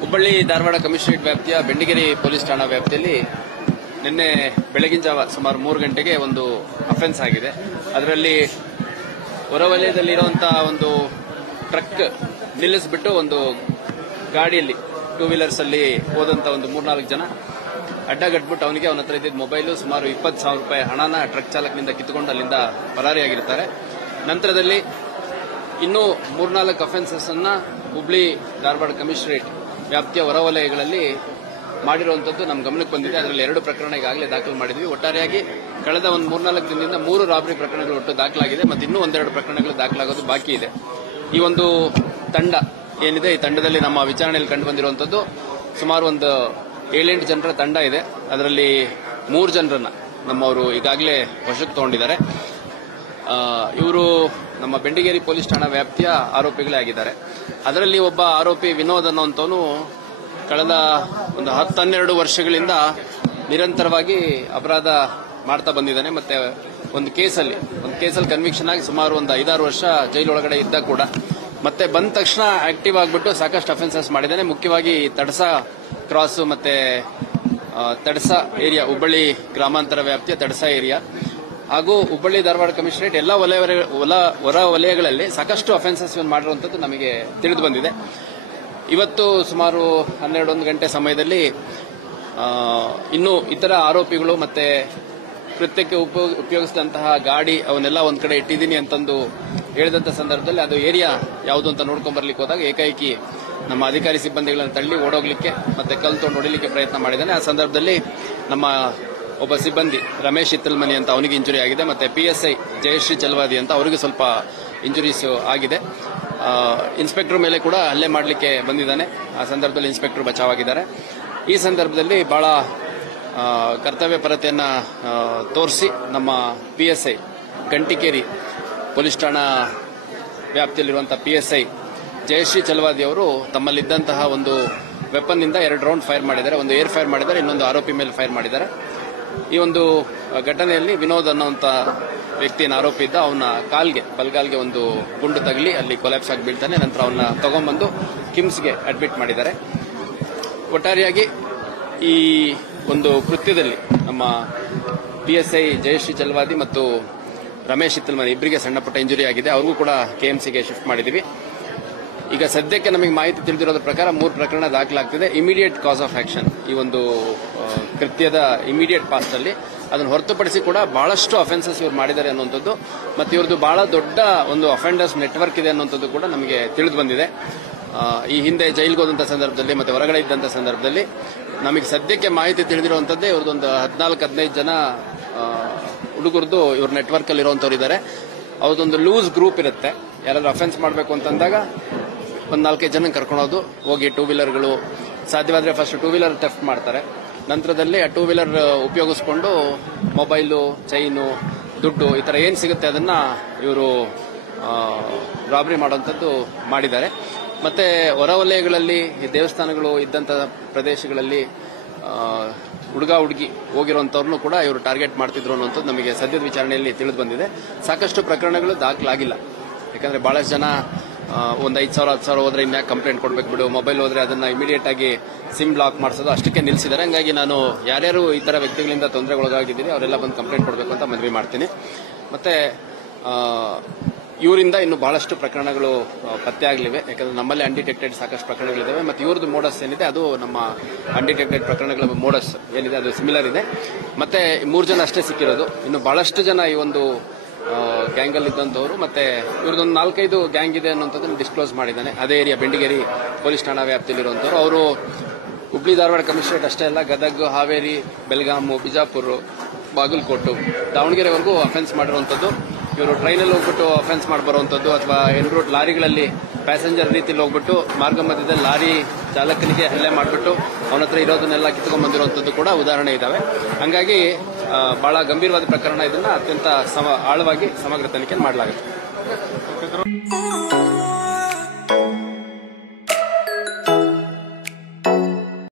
Hubballi Dharwad commissionerate ವ್ಯಾಪ್ತಿಯ Bendigeri police ಠಾಣಾ ವ್ಯಾಪ್ತಿಯಲ್ಲಿ ನಿನ್ನೆ ಬೆಳಗಿನ ಜಾವ ಸುಮಾರು 3 ಗಂಟೆಗೆ ಒಂದು ಅಫೆನ್ಸ್ ಆಗಿದೆ. ಅದರಲ್ಲಿ ಹೊರವಲಯದಲ್ಲಿರುವಂತಹ ಒಂದು ಟ್ರಕ್ ನಿಲ್ಲಿಸಿಬಿಟ್ಟು ಒಂದು ಗಾಡಿಯಲ್ಲಿ 2 ವೀಲರ್ಸ್ ಅಲ್ಲಿ ಹೋದಂತ ಒಂದು 3-4 ಜನ ಅಡ್ಡಗಟ್ಬಿಟ್ಟು ಅವನ ಹತ್ರ ಇದ್ದಿದ್ದ ಮೊಬೈಲು ಸುಮಾರು 20,000 ರೂಪಾಯಿ ಹಣನ ಟ್ರಕ್ ಚಾಲಕನಿಂದ ಕಿತ್ತುಕೊಂಡು ಅಲ್ಲಿಂದ ಪರಾರಿಯಾಗಿರ್ತಾರೆ. ನಂತರದಲ್ಲಿ ಇನ್ನೂ 3-4 ಅಫೆನ್ಸಸ್ ಅನ್ನ ಹುಬ್ಳಿ ಧಾರವಾಡ ಕಮಿಷನರೇಟ್ ವ್ಯಾಪ್ತಿಯ ಹೊರವಲಯಗಳಲ್ಲಿ ಮಾಡಿರುವಂತದ್ದು ನಮ್ಮ ಗಮನಕ್ಕೆ ಬಂದಿದೆ. ಅದರಲ್ಲಿ 2 ಪ್ರಕರಣ ಈಗಾಗಲೇ ದಾಖಲು ಮಾಡಿದ್ವಿ. ಒಟ್ಟಾರೆಯಾಗಿ ಕಳೆದ ಒಂದು 3-4 ದಿನದಿಂದ 3 ರಾಬರಿ ಪ್ರಕರಣಗಳು ಒಟ್ಟು ದಾಖಲಾಗಿದೆ ಮತ್ತು ಇನ್ನೂ 1-2 ಪ್ರಕರಣಗಳು ದಾಖಲಾಗೋದು ಬಾಕಿ ಇದೆ. ಈ ಒಂದು ತಂಡ ಏನಿದೆ, ಈ ತಂಡದಲ್ಲಿ ನಮ್ಮ ವಿಚಾರಣೆಯಲ್ಲಿ ಕಂಡು ಬಂದಿರುವಂತದ್ದು ಸುಮಾರು ಒಂದು 7-8 ಜನರ ತಂಡ ಇದೆ. ಅದರಲ್ಲಿ 3 ಜನರನ್ನ ನಮ್ಮವರು ಈಗಾಗಲೇ ವಶಕ್ಕೆ ತಗೊಂಡಿದ್ದಾರೆ. ಇವರು ನಮ್ಮ ಬೆಂಡಿಗೇರಿ ಪೊಲೀಸ್ ಠಾಣಾ ವ್ಯಾಪ್ತಿಯ ಆರೋಪಿಗಳೇ ಆಗಿದ್ದಾರೆ. ಅದರಲ್ಲಿ ಒಬ್ಬ ಆರೋಪಿ ವಿನೋದ್ ಅನ್ನುವಂಥವನು ಕಳೆದ ಒಂದು 10-12 ವರ್ಷಗಳಿಂದ ನಿರಂತರವಾಗಿ ಅಪರಾಧ ಮಾಡ್ತಾ ಬಂದಿದ್ದಾನೆ. ಮತ್ತೆ ಒಂದು ಕೇಸಲ್ಲಿ ಕನ್ವಿಕ್ಷನ್ ಆಗಿ ಸುಮಾರು ಒಂದು 5-6 ವರ್ಷ ಜೈಲೊಳಗಡೆ ಇದ್ದ ಕೂಡ ಮತ್ತೆ ಬಂದ ತಕ್ಷಣ ಆಕ್ಟಿವ್ ಆಗಿಬಿಟ್ಟು ಸಾಕಷ್ಟು ಅಫೆನ್ಸಸ್ ಮಾಡಿದ್ದಾನೆ. ಮುಖ್ಯವಾಗಿ ತಡಸ ಕ್ರಾಸ್ ಮತ್ತೆ ತಡಸ ಏರಿಯಾ, ಹುಬ್ಬಳ್ಳಿ ಗ್ರಾಮಾಂತರ ವ್ಯಾಪ್ತಿಯ ತಡಸ ಏರಿಯಾ ಹಾಗೂ ಹುಬ್ಬಳ್ಳಿ ಧಾರವಾಡ ಕಮಿಷನರೇಟ್ ಎಲ್ಲ ಹೊರ ವಲಯಗಳಲ್ಲಿ ಸಾಕಷ್ಟು ಅಫೆನ್ಸಸ್ ಮಾಡಿರುವಂತದ್ದು ನಮಗೆ ತಿಳಿದು ಬಂದಿದೆ. ಇವತ್ತು ಸುಮಾರು 12-1 ಗಂಟೆ ಸಮಯದಲ್ಲಿ ಇನ್ನೂ ಇತರ ಆರೋಪಿಗಳು ಮತ್ತೆ ಕೃತ್ಯಕ್ಕೆ ಉಪಯೋಗಿಸಿದಂತಹ ಗಾಡಿ ಅವನ್ನೆಲ್ಲ ಒಂದ್ ಕಡೆ ಇಟ್ಟಿದ್ದೀನಿ ಅಂತಂದು ಹೇಳಿದಂತ ಸಂದರ್ಭದಲ್ಲಿ ಅದು ಏರಿಯಾ ಯಾವುದು ಅಂತ ನೋಡ್ಕೊಂಡ್ ಬರ್ಲಿಕ್ಕೆ ಹೋದಾಗ ಏಕಾಏಕಿ ನಮ್ಮ ಅಧಿಕಾರಿ ಸಿಬ್ಬಂದಿಗಳನ್ನು ತಳ್ಳಿ ಓಡೋಗ್ಲಿಕ್ಕೆ ಮತ್ತೆ ಕಲ್ಲು ತೊಗೊಂಡು ಹೊಡಿಲಿಕ್ಕೆ ಪ್ರಯತ್ನ ಮಾಡಿದ್ದಾನೆ. ಆ ಸಂದರ್ಭದಲ್ಲಿ ನಮ್ಮ ಒಬ್ಬ ಸಿಬ್ಬಂದಿ ರಮೇಶ್ ಇತ್ತಲ್ಮನಿ ಅಂತ ಅವನಿಗೆ ಇಂಜುರಿ ಆಗಿದೆ. ಮತ್ತೆ PSI ಜಯಶ್ರೀ ಚಲವಾದಿ ಅಂತ ಅವರಿಗೆ ಸ್ವಲ್ಪ ಇಂಜುರೀಸ್ ಆಗಿದೆ. ಇನ್ಸ್ಪೆಕ್ಟರ್ ಮೇಲೆ ಕೂಡ ಹಲ್ಲೆ ಮಾಡಲಿಕ್ಕೆ ಬಂದಿದ್ದಾನೆ. ಆ ಸಂದರ್ಭದಲ್ಲಿ ಇನ್ಸ್ಪೆಕ್ಟರ್ ಬಚಾವಾಗಿದ್ದಾರೆ. ಈ ಸಂದರ್ಭದಲ್ಲಿ ಬಹಳ ಕರ್ತವ್ಯ ಪರತೆಯನ್ನ ತೋರಿಸಿ ನಮ್ಮ PSI ಗಂಟಿಕೇರಿ ಪೊಲೀಸ್ ಠಾಣಾ ವ್ಯಾಪ್ತಿಯಲ್ಲಿರುವಂತಹ PSI ಜಯಶ್ರೀ ಚಲವಾದಿ ಅವರು ತಮ್ಮಲ್ಲಿದ್ದಂತಹ ಒಂದು ವೆಪನ್ ಇಂದ 2 ರೌಂಡ್ ಫೈರ್ ಮಾಡಿದ್ದಾರೆ. ಒಂದು ಏರ್ ಫೈರ್ ಮಾಡಿದ್ದಾರೆ, ಇನ್ನೊಂದು ಆರೋಪಿ ಮೇಲೆ ಫೈರ್ ಮಾಡಿದ್ದಾರೆ. ಈ ಒಂದು ಘಟನೆಯಲ್ಲಿ ವಿನೋದ್ ಅನ್ನುವಂತ ವ್ಯಕ್ತಿಯನ್ನು ಆರೋಪಿ ಇದ್ದ ಅವನ ಬಲ್ಗಾಲ್ಗೆ ಒಂದು ಗುಂಡು ತಗಲಿ ಅಲ್ಲಿ ಕೊಲ್ಯಾಪ್ಸ್ ಆಗಿ ಬೀಳ್ತಾನೆ. ನಂತರ ಅವನ್ನ ತಗೊಂಡ್ಬಂದು ಕಿಮ್ಸ್ಗೆ ಅಡ್ಮಿಟ್ ಮಾಡಿದ್ದಾರೆ. ಒಟ್ಟಾರೆಯಾಗಿ ಈ ಒಂದು ಕೃತ್ಯದಲ್ಲಿ ನಮ್ಮ PSI ಜಯಶ್ರೀ ಚಲವಾದಿ ಮತ್ತು ರಮೇಶ್ ಇತ್ತಲ್ಮನಿ ಇಬ್ಬರಿಗೆ ಸಣ್ಣ ಪುಟ್ಟ ಇಂಜುರಿ ಆಗಿದೆ. ಅವ್ರಿಗೂ ಕೂಡ KMCಗೆ ಶಿಫ್ಟ್ ಮಾಡಿದ್ದೀವಿ. ಈಗ ಸದ್ಯಕ್ಕೆ ನಮಗೆ ಮಾಹಿತಿ ತಿಳಿದಿರೋದ್ರ ಪ್ರಕಾರ 3 ಪ್ರಕರಣ ದಾಖಲಾಗ್ತಿದೆ. ಇಮಿಡಿಯೇಟ್ ಕಾಸ್ ಆಫ್ ಆಕ್ಷನ್ ಈ ಒಂದು ಕೃತ್ಯದ ಇಮಿಡಿಯೇಟ್ ಪಾಸ್ಟ್ ಅಲ್ಲಿ ಅದನ್ನು ಹೊರತುಪಡಿಸಿ ಕೂಡ ಬಹಳಷ್ಟು ಅಫೆನ್ಸಸ್ ಇವರು ಮಾಡಿದ್ದಾರೆ ಅನ್ನುವಂಥದ್ದು ಮತ್ತು ಇವ್ರದ್ದು ಬಹಳ ದೊಡ್ಡ ಒಂದು ಅಫೆಂಡರ್ಸ್ ನೆಟ್ವರ್ಕ್ ಇದೆ ಅನ್ನುವಂಥದ್ದು ಕೂಡ ನಮಗೆ ತಿಳಿದು ಬಂದಿದೆ. ಈ ಹಿಂದೆ ಜೈಲಿಗೆ ಹೋದಂತ ಸಂದರ್ಭದಲ್ಲಿ ಮತ್ತೆ ಹೊರಗಡೆ ಇದ್ದಂತ ಸಂದರ್ಭದಲ್ಲಿ ನಮಗೆ ಸದ್ಯಕ್ಕೆ ಮಾಹಿತಿ ತಿಳಿದಿರುವಂತದ್ದೇ ಇವ್ರದ್ದೊಂದು 14-15 ಜನ ಹುಡುಗರದು ಇವ್ರ ನೆಟ್ವರ್ಕ್ ಅಲ್ಲಿ ಇರುವಂತವ್ರು ಇದ್ದಾರೆ. ಅವ್ರದ್ದೊಂದು ಲೂಸ್ ಗ್ರೂಪ್ ಇರುತ್ತೆ. ಯಾರಾದ್ರೂ ಅಫೆನ್ಸ್ ಮಾಡಬೇಕು ಅಂತಂದಾಗ ಒಂದು 4-5 ಜನ ಕರ್ಕೊಂಡೋದು ಹೋಗಿ 2 ವೀಲರ್ಗಳು ಸಾಧ್ಯವಾದ್ರೆ ಫಸ್ಟ್ 2 ವೀಲರ್ ಥೆಫ್ಟ್ ಮಾಡ್ತಾರೆ. ನಂತರದಲ್ಲಿ ಆ 2 ವೀಲರ್ ಉಪಯೋಗಿಸ್ಕೊಂಡು ಮೊಬೈಲು, ಚೈನು, ದುಡ್ಡು ಈ ತರ ಏನ್ ಸಿಗುತ್ತೆ ಅದನ್ನ ಇವರು ರಾಬರಿ ಮಾಡುವಂತದ್ದು ಮಾಡಿದ್ದಾರೆ. ಮತ್ತೆ ಹೊರವಲಯಗಳಲ್ಲಿ ದೇವಸ್ಥಾನಗಳು ಇದ್ದಂತ ಪ್ರದೇಶಗಳಲ್ಲಿ ಹುಡುಗಿ ಹೋಗಿರುವಂತವ್ರನ್ನು ಕೂಡ ಇವರು ಟಾರ್ಗೆಟ್ ಮಾಡ್ತಿದ್ರು ಅನ್ನುವಂಥದ್ದು ನಮಗೆ ಸದ್ಯದ ವಿಚಾರಣೆಯಲ್ಲಿ ತಿಳಿದು ಬಂದಿದೆ. ಸಾಕಷ್ಟು ಪ್ರಕರಣಗಳು ದಾಖಲಾಗಿಲ್ಲ. ಯಾಕಂದ್ರೆ ಬಹಳಷ್ಟು ಜನ ಒಂದು 5,000-10,000 ಹೋದ್ರೆ ಇನ್ಯಾಕೆ ಕಂಪ್ಲೇಂಟ್ ಕೊಡ್ಬೇಕು ಬಿಡು, ಮೊಬೈಲ್ ಹೋದ್ರೆ ಅದನ್ನ ಇಮಿಡಿಯೇಟ್ ಆಗಿ ಸಿಮ್ ಬ್ಲಾಕ್ ಮಾಡಿಸೋದು ಅಷ್ಟಕ್ಕೆ ನಿಲ್ಲಿಸಿದ್ದಾರೆ. ಹಂಗಾಗಿ ನಾನು ಯಾರ್ಯಾರು ಈ ತರ ವ್ಯಕ್ತಿಗಳಿಂದ ತೊಂದರೆಗೊಳಗಾಗಿದ್ದೀರಿ ಅವರೆಲ್ಲ ಬಂದು ಕಂಪ್ಲೇಂಟ್ ಕೊಡಬೇಕು ಅಂತ ಮನವಿ ಮಾಡ್ತೀನಿ. ಮತ್ತೆ ಇವರಿಂದ ಇನ್ನು ಬಹಳಷ್ಟು ಪ್ರಕರಣಗಳು ಪತ್ತೆ ಆಗಲಿವೆ. ಯಾಕಂದ್ರೆ ನಮ್ಮಲ್ಲಿ ಅನ್ಡಿಟೆಕ್ಟೆಡ್ ಸಾಕಷ್ಟು ಪ್ರಕರಣಗಳಿದ್ದಾವೆ. ಮತ್ತೆ ಇವ್ರದ್ದು ಮೋಡಸ್ ಏನಿದೆ ಅದು ನಮ್ಮ ಅನ್ಡಿಟೆಕ್ಟೆಡ್ ಪ್ರಕರಣಗಳ ಮೋಡಸ್ ಏನಿದೆ ಅದು ಸಿಮಿಲರ್ ಇದೆ. ಮತ್ತೆ 3 ಜನ ಅಷ್ಟೇ ಸಿಕ್ಕಿರೋದು. ಇನ್ನು ಬಹಳಷ್ಟು ಜನ ಈ ಒಂದು ಗ್ಯಾಂಗ್ ಅಲ್ಲಿ ಇದ್ದಂತವರು ಮತ್ತೆ ಇವ್ರದೊಂದು 4-5 ಗ್ಯಾಂಗ್ ಇದೆ ಅನ್ನೋಂಥದ್ದನ್ನು ಡಿಸ್ಕ್ಲೋಸ್ ಮಾಡಿದ್ದಾನೆ. ಅದೇ ಏರಿಯಾ ಬೆಂಡಿಗೇರಿ ಪೊಲೀಸ್ ಠಾಣಾ ವ್ಯಾಪ್ತಿಯಲ್ಲಿರುವಂತವರು. ಅವರು ಹುಬ್ಳಿ ಧಾರವಾಡ ಕಮಿಷನರೇಟ್ ಅಷ್ಟೇ ಅಲ್ಲ, ಗದಗ, ಹಾವೇರಿ, ಬೆಳಗಾಮು, ಬಿಜಾಪುರ, ಬಾಗಲಕೋಟು, ದಾವಣಗೆರೆವರೆಗೂ ಅಫೆನ್ಸ್ ಮಾಡಿರುವಂತದ್ದು. ಇವರು ಟ್ರೈನಲ್ಲಿ ಹೋಗ್ಬಿಟ್ಟು ಅಫೆನ್ಸ್ ಮಾಡಬರುವಂತದ್ದು ಅಥವಾ ಎನ್ ರೂಟ್ ಲಾರಿಗಳಲ್ಲಿ ಪ್ಯಾಸೆಂಜರ್ ರೀತಿಯಲ್ಲಿ ಹೋಗ್ಬಿಟ್ಟು ಮಾರ್ಗ ಮಧ್ಯದಲ್ಲಿ ಲಾರಿ ಚಾಲಕನಿಗೆ ಹಲ್ಲೆ ಮಾಡಿಬಿಟ್ಟು ಅವನ ಹತ್ರ ಇರೋದನ್ನೆಲ್ಲ ಕಿತ್ಕೊಂಡ್ ಬಂದಿರುವಂತದ್ದು ಕೂಡ ಉದಾಹರಣೆ ಇದಾವೆ. ಹಂಗಾಗಿ ಬಹಳ ಗಂಭೀರವಾದ ಪ್ರಕರಣ. ಇದನ್ನ ಅತ್ಯಂತ ಆಳವಾಗಿ ಸಮಗ್ರ ತನಿಖೆ ಮಾಡಲಾಗುತ್ತೆ.